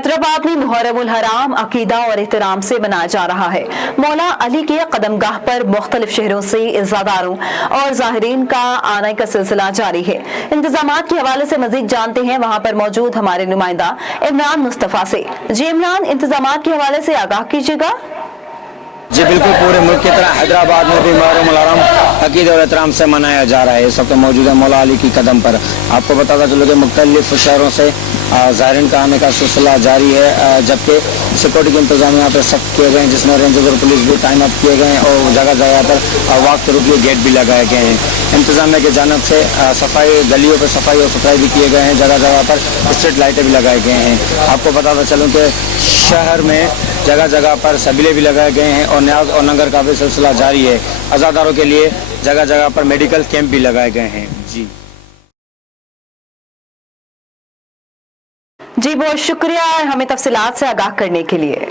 हैदराबाद में मुहर्रमुल हराम अकीदा और एहतराम से मनाया जा रहा है। मौला अली के कदमगाह पर मुख्तलिफ शहरों से इज़्ज़ादारों और ज़ाहिरीन का आने का सिलसिला जारी है। इंतजामात के हवाले से मजीद जानते हैं वहाँ पर मौजूद हमारे नुमाइंदा इमरान मुस्तफ़ा से। जी इमरान, इंतजामात के हवाले से आगाह कीजिएगा। जी बिल्कुल, पूरे मुल्क की तरह हैदराबाद में भी मुहर्रमुल हराम अकीदत और एहतराम से मनाया जा रहा है। इस वक्त मौजूद है मौला अली की कदम पर। आपको बताता चलो कि मुख्तलिफ शहरों से ज़ाहिरीन का आने का सिलसिला जारी है, जबकि सिक्योरिटी के इंतजाम यहाँ पर सख्त किए गए हैं, जिसमें रेंजर्स और पुलिस भी टाइम अप किए गए हैं और जगह जगह पर वक्त रुकिए गेट भी लगाए गए हैं। इंतजामिया की जानब से सफाई, गलियों पर सफाई और सुथराई भी किए गए हैं, जगह जगह पर स्ट्रीट लाइटें भी लगाए गए हैं। आपको बताता चलूँ कि शहर में जगह जगह पर सबीले भी लगाए गए हैं और न्याज और नंगर का भी सिलसिला जारी है। अज़ादारों के लिए जगह जगह पर मेडिकल कैंप भी लगाए गए हैं। जी बहुत शुक्रिया हमें तफसीलात से आगाह करने के लिए।